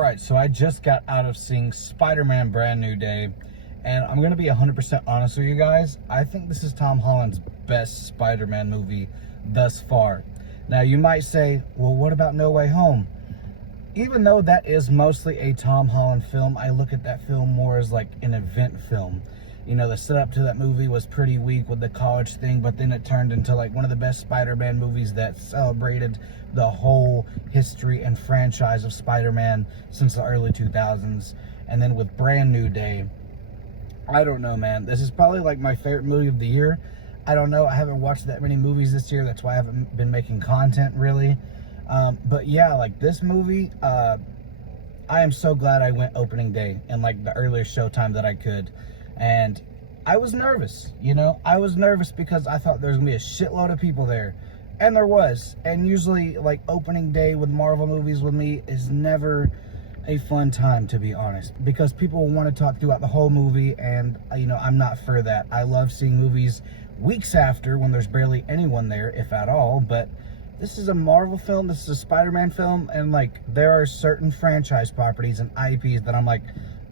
Alright, so I just got out of seeing Spider-Man Brand New Day, and I'm going to be 100% honest with you guys. I think this is Tom Holland's best Spider-Man movie thus far. Now, you might say, well, what about No Way Home? Even though that is mostly a Tom Holland film, I look at that film more as like an event film. You know, the setup to that movie was pretty weak with the college thing, but then it turned into like one of the best Spider-Man movies that celebrated the whole history and franchise of Spider-Man since the early 2000s. And then with Brand New Day, I don't know, man. This is probably like my favorite movie of the year. I don't know. I haven't watched that many movies this year. That's why I haven't been making content really. But yeah, like this movie, I am so glad I went opening day and like the earliest showtime that I could. And I was nervous, you know, I was nervous because I thought there was gonna be a shitload of people there. And there was. And usually like opening day with Marvel movies with me is never a fun time, to be honest, because people want to talk throughout the whole movie, and you know, I'm not for that. I love seeing movies weeks after when there's barely anyone there, if at all. But this is a Marvel film, this is a Spider-Man film, and like there are certain franchise properties and IPs that I'm like,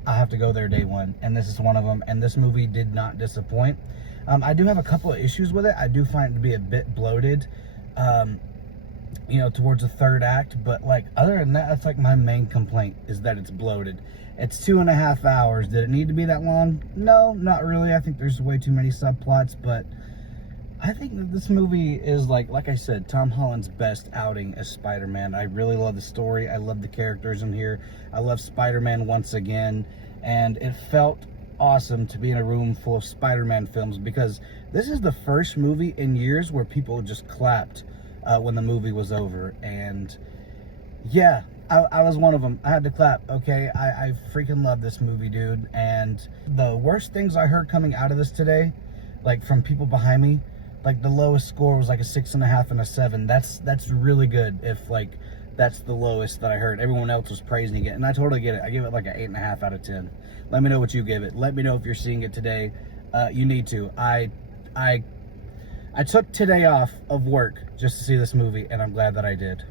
I have to go there day one, and this is one of them, and this movie did not disappoint. I do have a couple of issues with it. I do find it to be a bit bloated, you know, towards the third act, but like other than that, that's like my main complaint, is that it's bloated. It's 2.5 hours. Did it need to be that long? No, not really. I think there's way too many subplots, but I think that this movie is like I said, Tom Holland's best outing as Spider-Man. I really love the story. I love the characters in here. I love Spider-Man once again, and it felt awesome to be in a room full of Spider-Man films, because this is the first movie in years where people just clapped when the movie was over. And yeah, I was one of them. I had to clap, okay? I freaking love this movie, dude. And the worst things I heard coming out of this today, like from people behind me, like the lowest score was like a 6.5 and a 7. That's really good if like that's the lowest that I heard. Everyone else was praising it, and I totally get it. I give it like an 8.5 out of 10. Let me know what you give it. Let me know if you're seeing it today. You need to. I took today off of work just to see this movie, and I'm glad that I did.